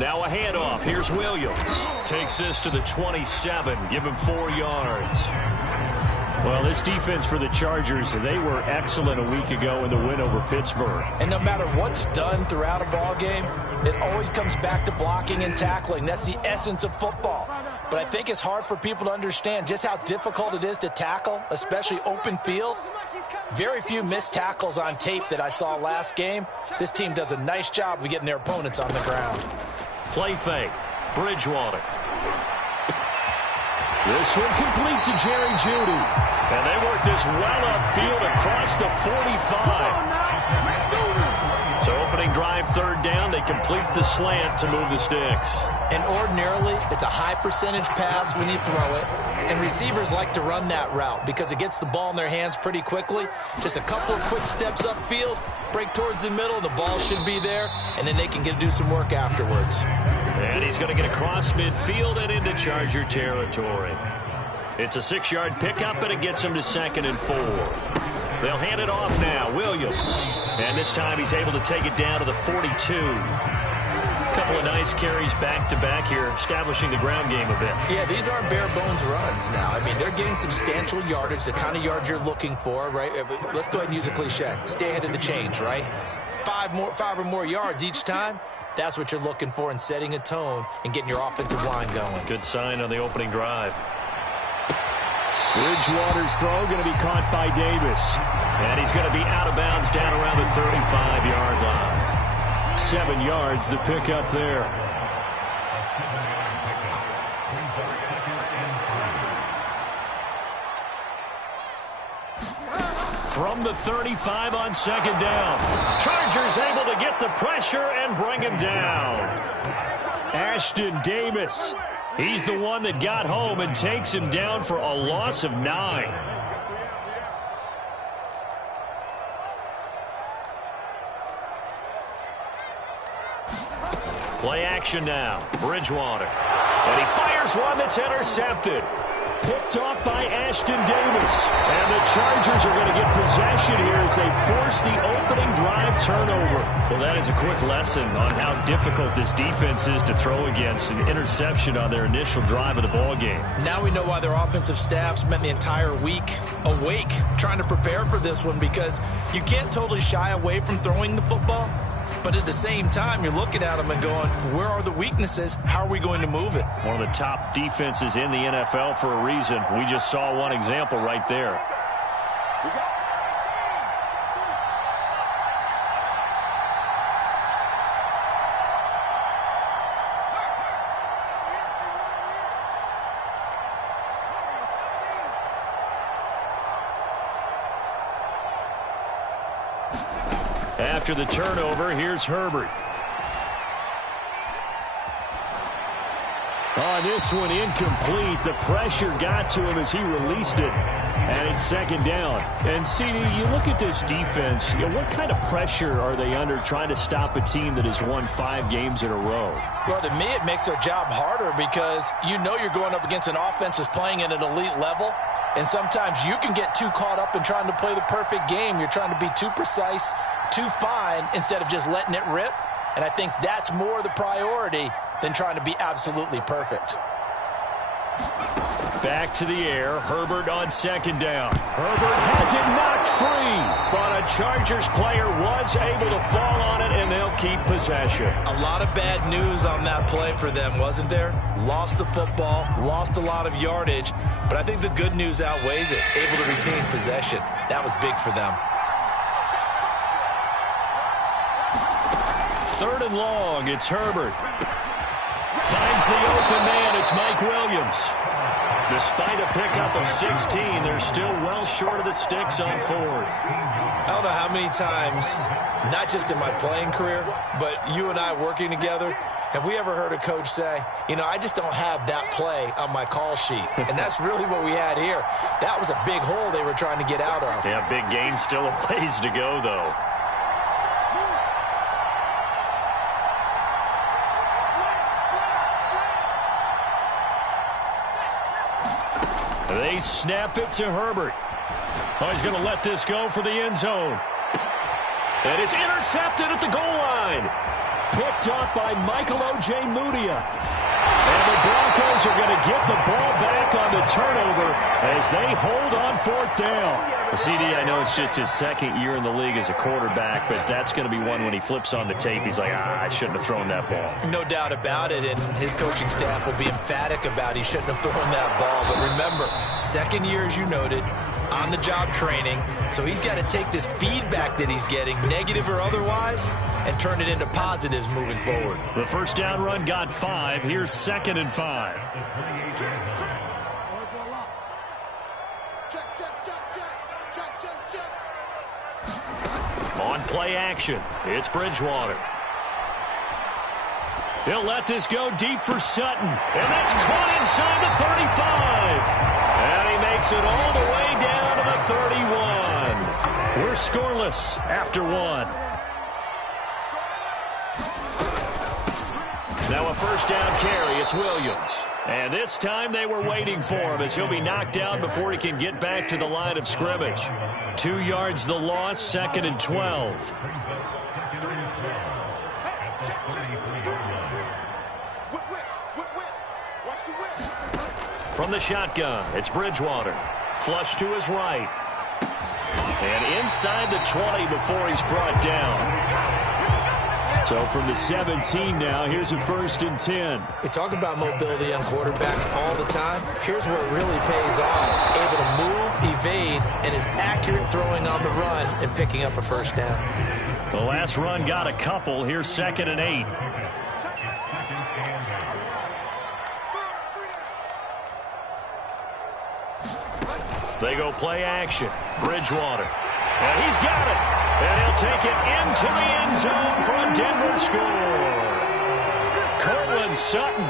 Now a handoff. Here's Williams. Takes this to the 27. Give him 4 yards. Well, this defense for the Chargers, they were excellent a week ago in the win over Pittsburgh. And no matter what's done throughout a ball game, it always comes back to blocking and tackling. That's the essence of football. But I think it's hard for people to understand just how difficult it is to tackle, especially open field. Very few missed tackles on tape that I saw last game. This team does a nice job of getting their opponents on the ground. Play fake. Bridgewater. This one complete to Jerry Jeudy. And they work this well upfield across the 45. So opening drive, 3rd down. They complete the slant to move the sticks. And ordinarily, it's a high percentage pass when you throw it. And receivers like to run that route because it gets the ball in their hands pretty quickly. Just a couple of quick steps upfield, break towards the middle, the ball should be there, and then they can do some work afterwards. And he's going to get across midfield and into Charger territory. It's a 6-yard pickup, and it gets him to 2nd and 4. They'll hand it off now. Williams. And this time he's able to take it down to the 42. Couple of nice carries back-to-back here, establishing the ground game a bit. Yeah, these aren't bare-bones runs now. I mean, they're getting substantial yardage, the kind of yards you're looking for, right? Let's go ahead and use a cliche. Stay ahead of the change, right? 5 or more yards each time. That's what you're looking for in setting a tone and getting your offensive line going. Good sign on the opening drive. Bridgewater's throw going to be caught by Davis. And he's going to be out of bounds down around the 35-yard line. 7 yards, the pickup there. From the 35 on 2nd down. Chargers able to get the pressure and bring him down. Ashton Davis. He's the one that got home and takes him down for a loss of 9. Play action now. Bridgewater. And he fires one that's intercepted. Picked off by Ashton Davis. And the Chargers are going to get possession here as they force the opening drive turnover. Well, that is a quick lesson on how difficult this defense is to throw against. An interception on their initial drive of the ballgame. Now we know why their offensive staff spent the entire week awake trying to prepare for this one, because you can't totally shy away from throwing the football. But at the same time, you're looking at them and going, where are the weaknesses? How are we going to move it? One of the top defenses in the NFL for a reason. We just saw one example right there. After the turnover, here's Herbert. On this one, incomplete. The pressure got to him as he released it. And it's 2nd down. And, CD, you look at this defense, what kind of pressure are they under trying to stop a team that has won 5 games in a row? Well, to me, it makes their job harder because you know you're going up against an offense that's playing at an elite level. And sometimes you can get too caught up in trying to play the perfect game. You're trying to be too precise, too fine, instead of just letting it rip. And I think that's more the priority than trying to be absolutely perfect. Back to the air. Herbert on 2nd down. Herbert has it knocked free. But a Chargers player was able to fall on it, and they'll keep possession. A lot of bad news on that play for them, wasn't there? Lost the football, lost a lot of yardage. But I think the good news outweighs it. Able to retain possession. That was big for them. 3rd and long. It's Herbert. Finds the open man. It's Mike Williams. Despite a pickup of 16, they're still well short of the sticks on 4th. I don't know how many times, not just in my playing career, but you and I working together, have we ever heard a coach say, you know, I just don't have that play on my call sheet. And that's really what we had here. That was a big hole they were trying to get out of. Yeah, big gain, still a ways to go, though. They snap it to Herbert. Oh, he's going to let this go for the end zone. And it's intercepted at the goal line. picked up by Michael O.J. Mudia. And the Broncos are going to get the ball back on the turnover as they hold on fourth down. CD, I know it's just his second year in the league as a quarterback, but that's going to be one when he flips on the tape. He's like, I shouldn't have thrown that ball. No doubt about it, and his coaching staff will be emphatic about he shouldn't have thrown that ball. But remember, second year, as you noted, on-the-job training, so he's got to take this feedback that he's getting, negative or otherwise, and turn it into positives moving forward. The first down run got 5. Here's 2nd and 5. On play action, it's Bridgewater. He'll let this go deep for Sutton, and that's caught inside the 35. And he makes it all the way down to the 31. We're scoreless after 1. Now a first down carry, it's Williams. And this time they were waiting for him as he'll be knocked down before he can get back to the line of scrimmage. 2 yards the loss, 2nd and 12. From the shotgun, it's Bridgewater. Flush to his right. And inside the 20 before he's brought down. So from the 17 now, here's a 1st and 10. We talk about mobility on quarterbacks all the time. Here's where it really pays off. Able to move, evade, and is accurate throwing on the run and picking up a first down. The last run got a couple. Here's 2nd and 8. They go play action. Bridgewater. And he's got it. And he'll take it into the end zone for a Denver score. Cortland Sutton,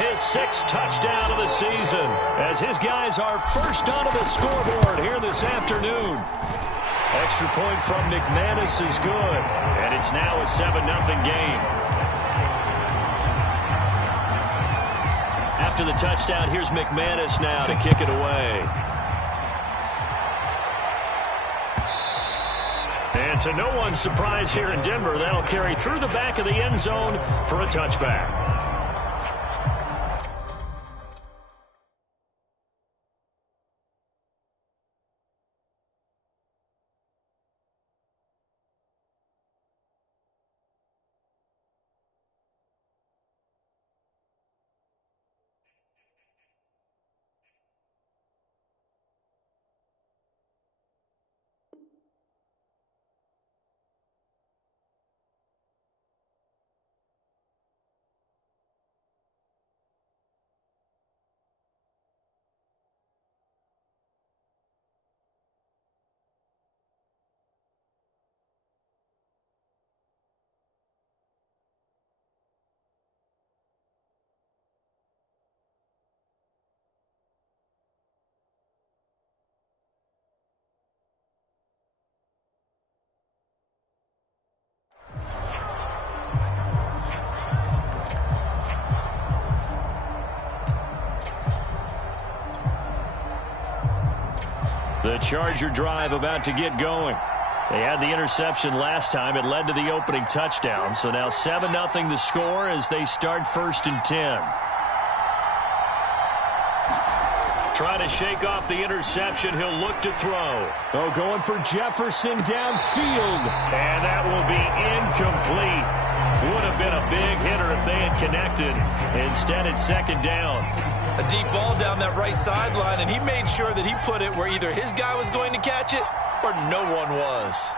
his 6th touchdown of the season, as his guys are first onto the scoreboard here this afternoon. Extra point from McManus is good, and it's now a 7-0 game. After the touchdown, here's McManus now to kick it away. And to no one's surprise here in Denver, that'll carry through the back of the end zone for a touchback. The Charger drive about to get going. They had the interception last time. It led to the opening touchdown. So now 7-0 the score as they start 1st and 10. Trying to shake off the interception. He'll look to throw. Oh, going for Jefferson downfield. And that will be incomplete. Would have been a big hitter if they had connected. Instead, it's 2nd down. A deep ball down that right sideline, and he made sure that he put it where either his guy was going to catch it or no one was.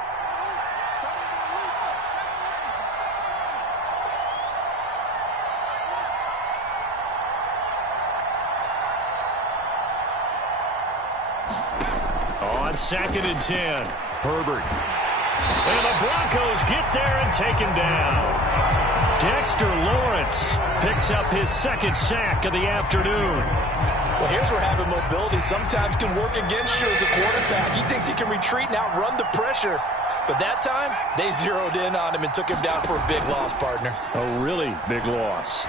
On 2nd and 10, Herbert. And the Broncos get there and take him down. Dexter Lawrence picks up his 2nd sack of the afternoon. Well, here's where having mobility sometimes can work against you as a quarterback. He thinks he can retreat and outrun the pressure. But that time, they zeroed in on him and took him down for a big loss, partner. A really big loss.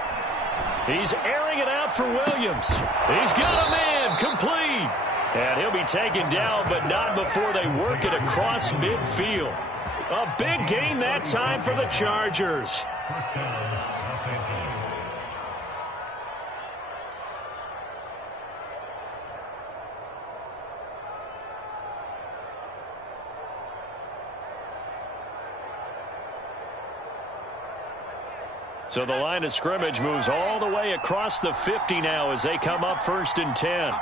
He's airing it out for Williams. He's got a man, complete. And he'll be taken down, but not before they work it across midfield. A big gain that time for the Chargers. So the line of scrimmage moves all the way across the 50 now as they come up 1st and 10.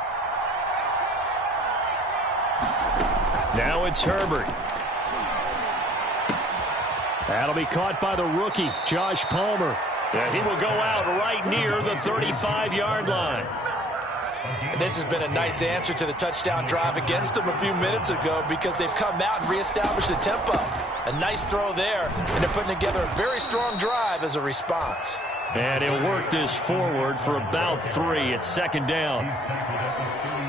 Now it's Herbert. That'll be caught by the rookie, Josh Palmer. Yeah, he will go out right near the 35-yard line. And this has been a nice answer to the touchdown drive against them a few minutes ago because they've come out and reestablished the tempo. A nice throw there, and they're putting together a very strong drive as a response. And he'll work this forward for about 3 at 2nd down.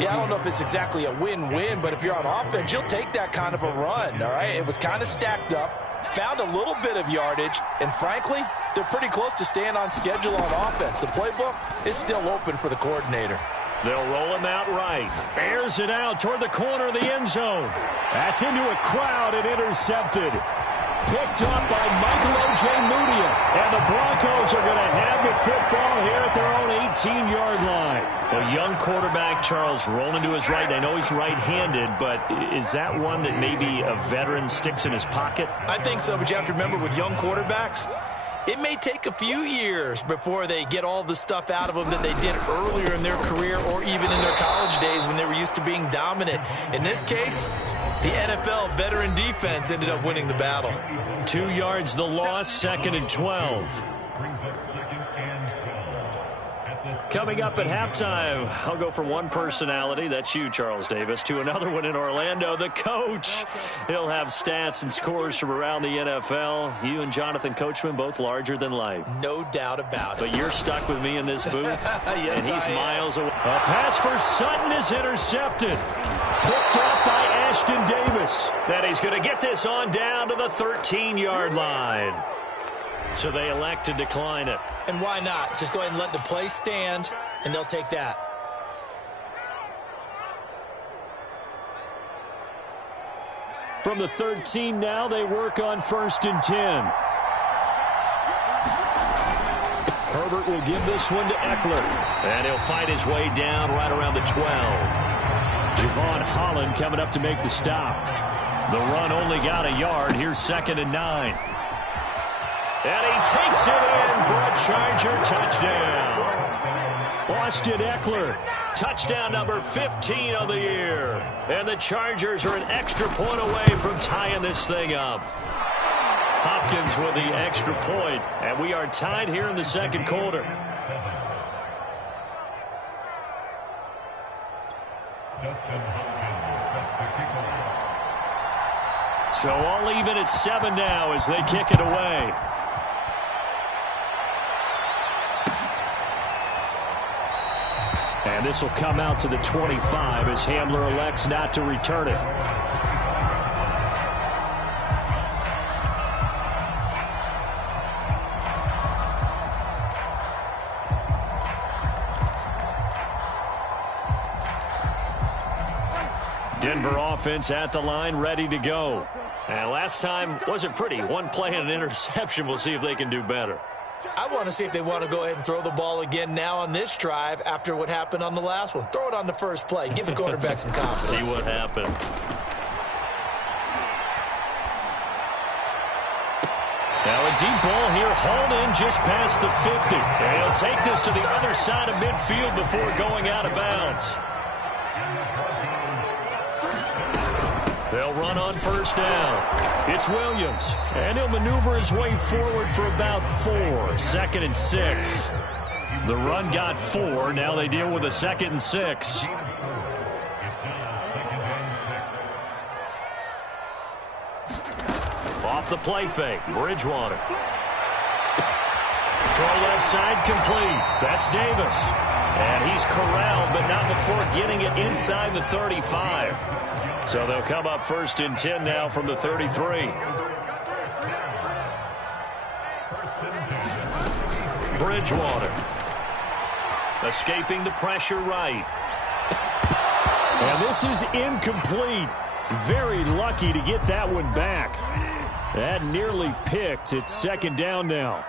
Yeah, I don't know if it's exactly a win-win, but if you're on offense, you'll take that kind of a run, all right? It was kind of stacked up, found a little bit of yardage, and frankly, they're pretty close to staying on schedule on offense. The playbook is still open for the coordinator. They'll roll him out right. Airs it out toward the corner of the end zone. That's into a crowd and intercepted. Picked up by Michael Ojemudia. And the Broncos are going to have the football here at their own 18-yard line. A young quarterback, Charles, rolling to his right. I know he's right-handed, but is that one that maybe a veteran sticks in his pocket? I think so, but you have to remember with young quarterbacks, it may take a few years before they get all the stuff out of them that they did earlier in their career or even in their college days when they were used to being dominant. In this case, the NFL veteran defense ended up winning the battle. 2 yards the loss, 2nd and 12. Coming up at halftime, I'll go from one personality, that's you, Charles Davis, to another one in Orlando, the coach. He'll have stats and scores from around the NFL. You and Jonathan Coachman, both larger than life. No doubt about it. But you're stuck with me in this booth, yes, and he's miles away. A pass for Sutton is intercepted. Picked up by Ashton Davis. Then he's going to get this on down to the 13-yard line. So they elect to decline it. And why not? Just go ahead and let the play stand, and they'll take that. From the 13 now, they work on 1st and 10. Herbert will give this one to Eckler. And he'll fight his way down right around the 12. Javon Holland coming up to make the stop. The run only got a yard. Here's 2nd and 9. And he takes it in for a Charger touchdown. Austin Eckler. Touchdown number 15 of the year. And the Chargers are an extra point away from tying this thing up. Hopkins with the extra point, and we are tied here in the 2nd quarter. So all even at 7 now as they kick it away. And this will come out to the 25 as Hamler elects not to return it. Denver offense at the line, ready to go. And last time wasn't pretty. One play and an interception. We'll see if they can do better. I want to see if they want to go ahead and throw the ball again now on this drive after what happened on the last one. Throw it on the first play. Give the quarterback some confidence. See what happens. Now a deep ball here, hauled in just past the 50. And he'll take this to the other side of midfield before going out of bounds. They'll run on 1st down. It's Williams, and he'll maneuver his way forward for about 4. 2nd and 6. The run got 4. Now they deal with a 2nd and 6. Off the play fake, Bridgewater. Throw left side complete. That's Davis. And he's corralled, but not before getting it inside the 35. So they'll come up 1st and 10 now from the 33. Bridgewater. Escaping the pressure right. And this is incomplete. Very lucky to get that one back. That nearly picked. It's second down now.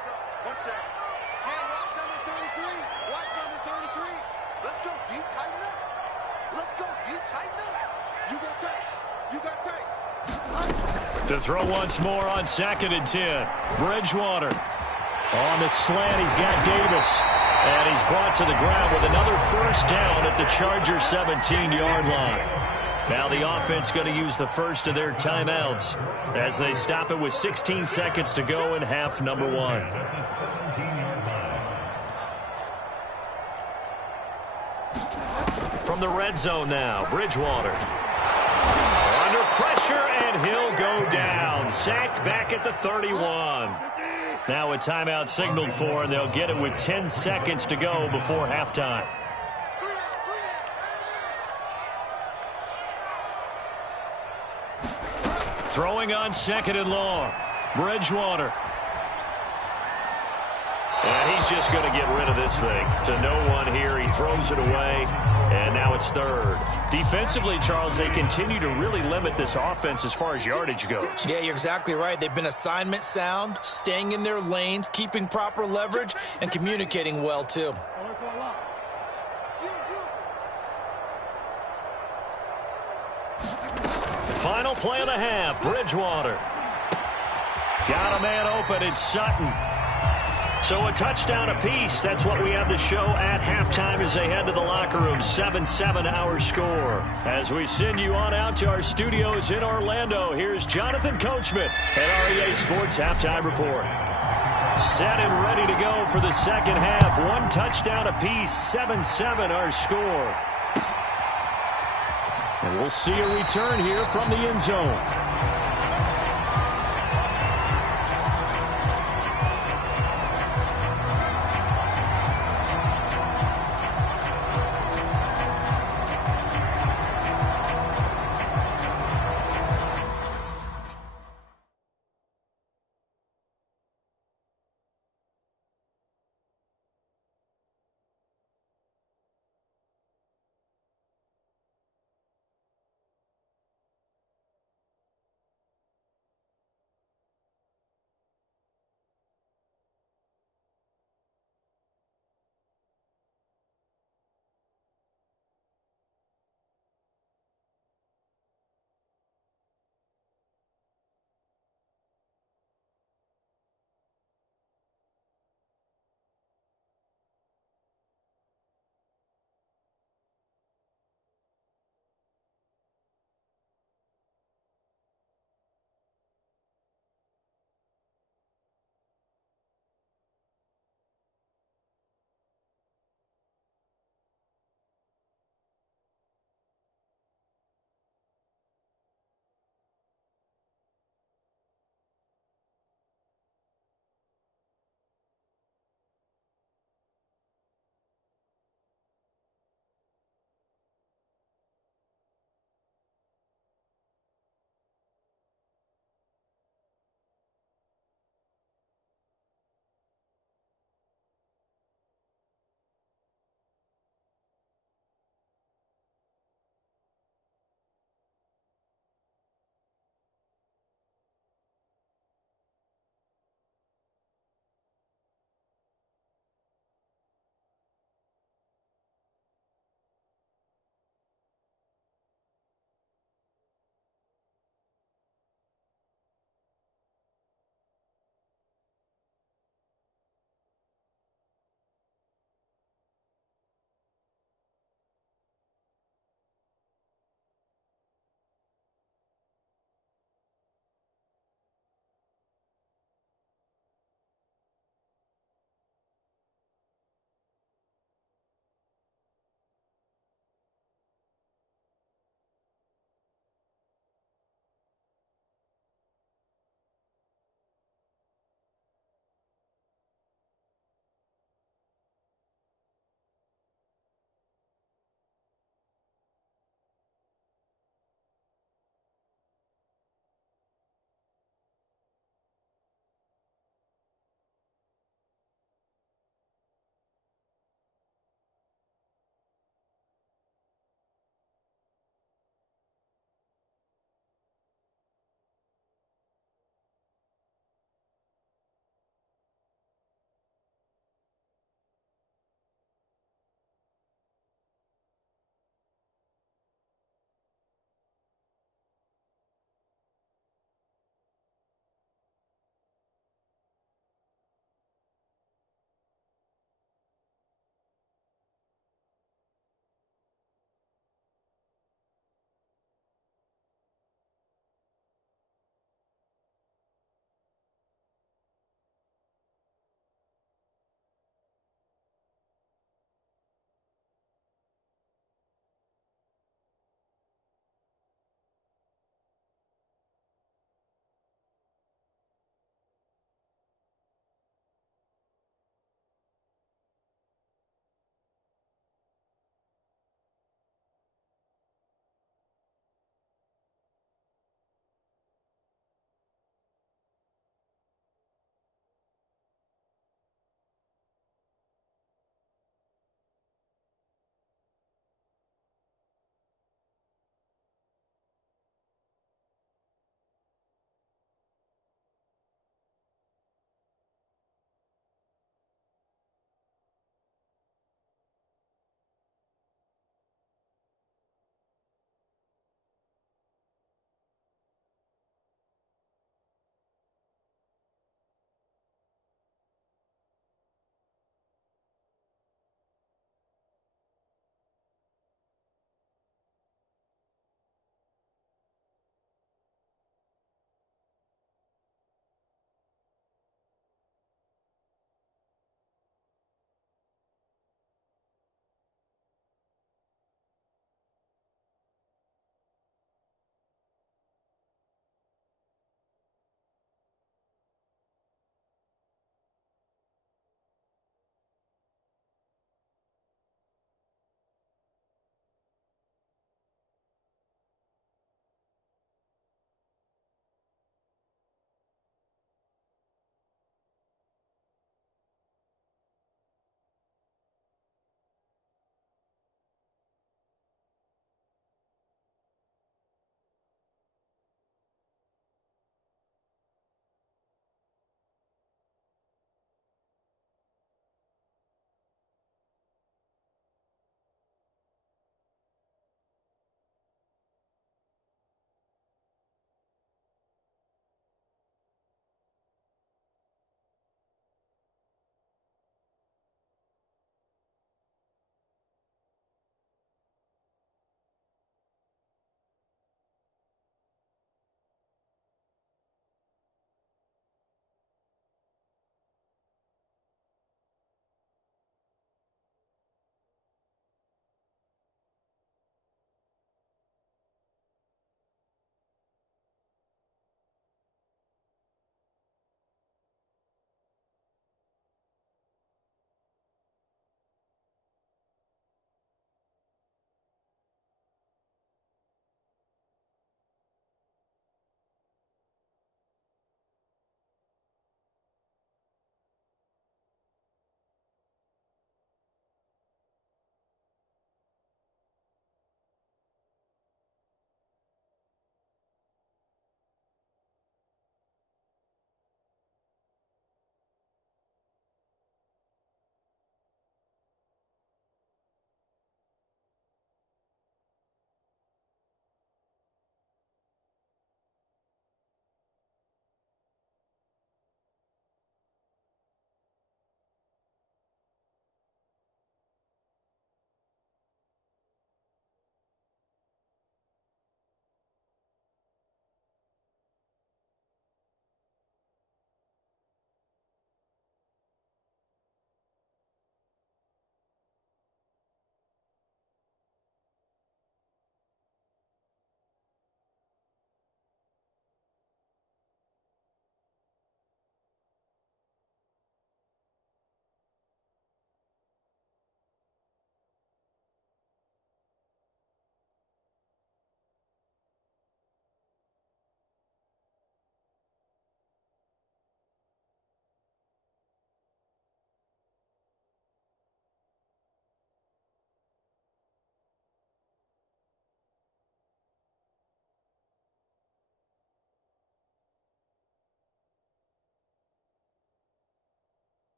To throw once more on 2nd and 10. Bridgewater. On the slant, he's got Davis. And he's brought to the ground with another first down at the Chargers' 17-yard line. Now the offense going to use the first of their timeouts as they stop it with 16 seconds to go in half number 1. From the red zone now, Bridgewater. Under pressure, and he'll go down. Sacked back at the 31. Now a timeout signaled for, and they'll get it with 10 seconds to go before halftime. Throwing on 2nd and long. Bridgewater. And he's just going to get rid of this thing. To no one here. He throws it away. And now it's 3rd. Defensively, Charles, they continue to really limit this offense as far as yardage goes. Yeah, you're exactly right. They've been assignment sound, staying in their lanes, keeping proper leverage, and communicating well, too. Final play of the half. Bridgewater. Got a man open. It's Sutton. So a touchdown apiece. That's what we have to show at halftime as they head to the locker room. 7-7 our score. As we send you on out to our studios in Orlando, here's Jonathan Coachman at REA Sports Halftime Report. Set and ready to go for the second half. One touchdown apiece. 7-7 our score. And we'll see a return here from the end zone.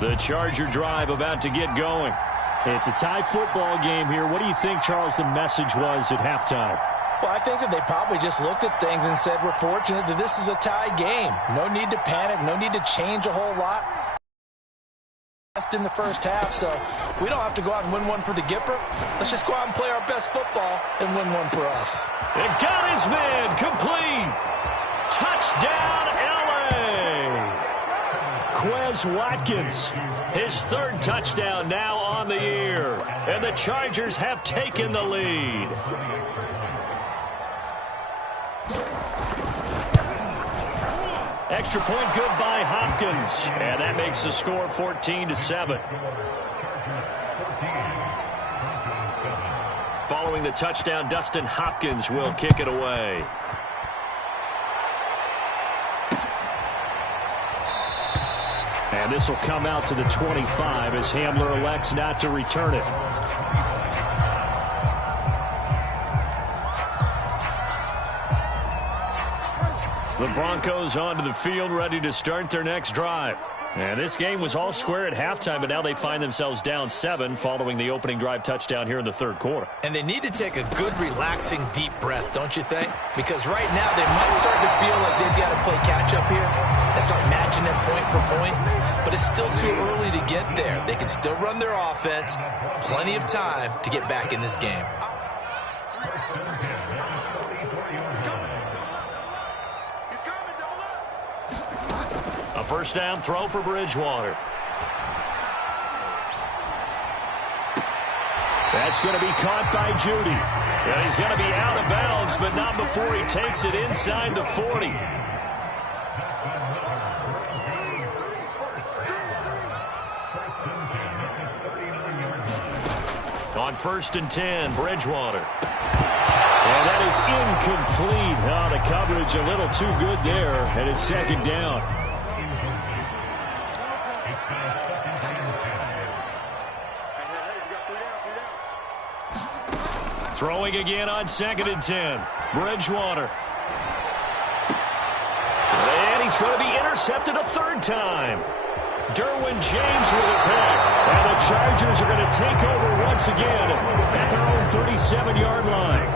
The Charger drive about to get going. It's a tie football game here. What do you think, Charles, the message was at halftime? Well, I think that they probably just looked at things and said, we're fortunate that this is a tie game. No need to panic, no need to change a whole lot in the first half, so we don't have to go out and win one for the Gipper. Let's just go out and play our best football and win one for us. It got his man complete. Touchdown, L.A. Quez Watkins. His third touchdown now on the year, and the Chargers have taken the lead. Extra point good by Hopkins, and that makes the score 14-7. Following the touchdown, Dustin Hopkins will kick it away. And this will come out to the 25 as Hamler elects not to return it. The Broncos onto the field, ready to start their next drive. And this game was all square at halftime, but now they find themselves down 7 following the opening drive touchdown here in the third quarter. And they need to take a good, relaxing, deep breath, don't you think? Because right now they might start to feel like they've got to play catch-up here and start matching them point for point. But it's still too early to get there. They can still run their offense. Plenty of time to get back in this game. A first down throw for Bridgewater. That's going to be caught by Judy. And he's going to be out of bounds, but not before he takes it inside the 40. On 1st and 10, Bridgewater. And that is incomplete. Oh, the coverage a little too good there, and it's second down. Throwing again on 2nd and 10. Bridgewater. And he's going to be intercepted a third time. Derwin James with a pick. And the Chargers are going to take over once again at their own 37-yard line.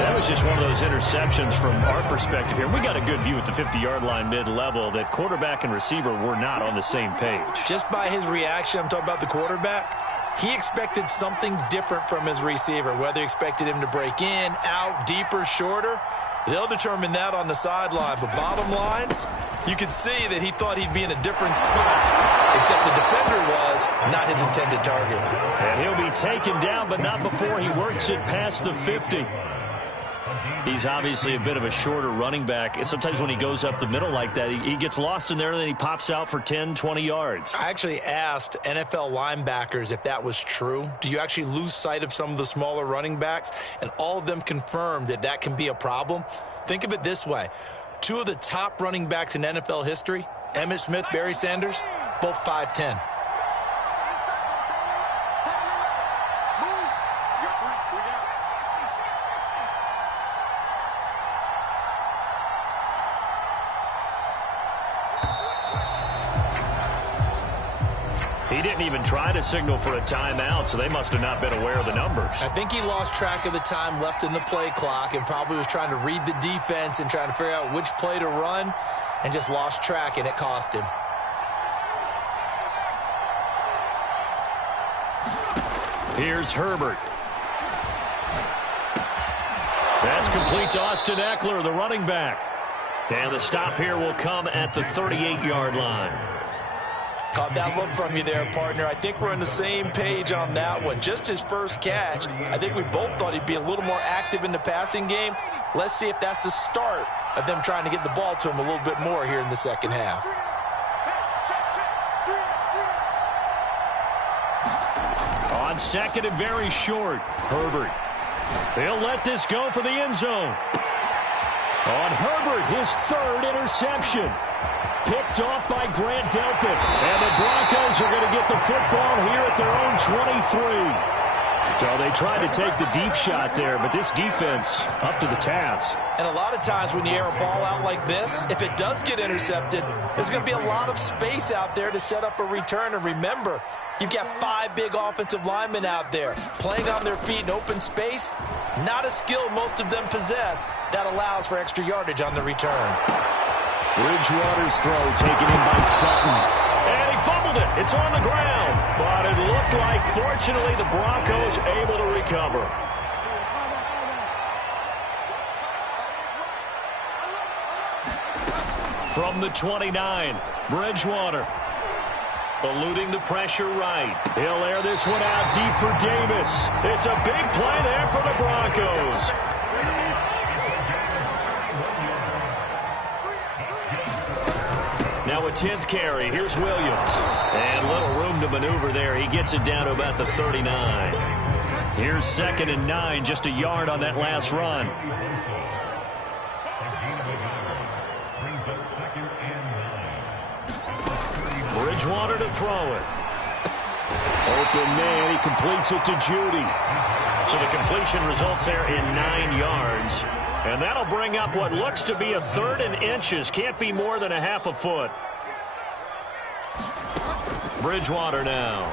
That was just one of those interceptions from our perspective here. We got a good view at the 50-yard line mid-level that quarterback and receiver were not on the same page. Just by his reaction, I'm talking about the quarterback, he expected something different from his receiver, whether he expected him to break in, out, deeper, shorter. They'll determine that on the sideline. But bottom line, you could see that he thought he'd be in a different spot, except the defender was not his intended target. And he'll be taken down, but not before he works it past the 50. He's obviously a bit of a shorter running back. Sometimes when he goes up the middle like that, he gets lost in there, and then he pops out for 10, 20 yards. I actually asked NFL linebackers if that was true. Do you actually lose sight of some of the smaller running backs? And all of them confirmed that that can be a problem. Think of it this way. 2 of the top running backs in NFL history, Emmitt Smith, Barry Sanders, both 5'10". He didn't even try to signal for a timeout, so they must have not been aware of the numbers. I think he lost track of the time left in the play clock and probably was trying to read the defense and trying to figure out which play to run and just lost track, and it cost him. Here's Herbert. That's complete to Austin Eckler, the running back. And the stop here will come at the 38-yard line. Caught that look from you there, partner. I think we're on the same page on that one. Just his first catch. I think we both thought he'd be a little more active in the passing game. Let's see if that's the start of them trying to get the ball to him a little bit more here in the second half. On 2nd and very short, Herbert. They'll let this go for the end zone. On Herbert, his 3rd interception. Picked off by Grant Delpit. And the Broncos are going to get the football here at their own 23. So they tried to take the deep shot there, but this defense up to the task. And a lot of times when you air a ball out like this, if it does get intercepted, there's going to be a lot of space out there to set up a return. And remember, you've got 5 big offensive linemen out there playing on their feet in open space. Not a skill most of them possess that allows for extra yardage on the return. Bridgewater's throw taken in by Sutton. And he fumbled it. It's on the ground. But it looked like, fortunately, the Broncos able to recover. From the 29, Bridgewater. Eluding the pressure right. He'll air this one out deep for Davis. It's a big play there for the Broncos. Now a 10th carry. Here's Williams. And little room to maneuver there. He gets it down to about the 39. Here's 2nd and 9. Just a yard on that last run. Bridgewater to throw it. Open man. He completes it to Judy. So the completion results there in 9 yards. And that'll bring up what looks to be a 3rd and inches. Can't be more than a half a foot. Bridgewater now.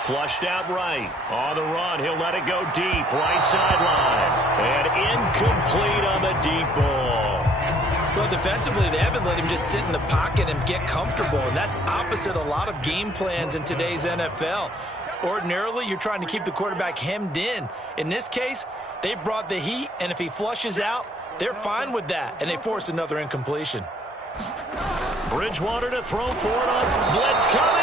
Flushed out right. On the run. He'll let it go deep. Right sideline. And incomplete on the deep ball. Well, defensively, they haven't let him just sit in the pocket and get comfortable. And that's opposite a lot of game plans in today's NFL. Ordinarily, you're trying to keep the quarterback hemmed in. In this case, they brought the heat, and if he flushes out, they're fine with that, and they force another incompletion. Bridgewater to throw for it on blitz coverage.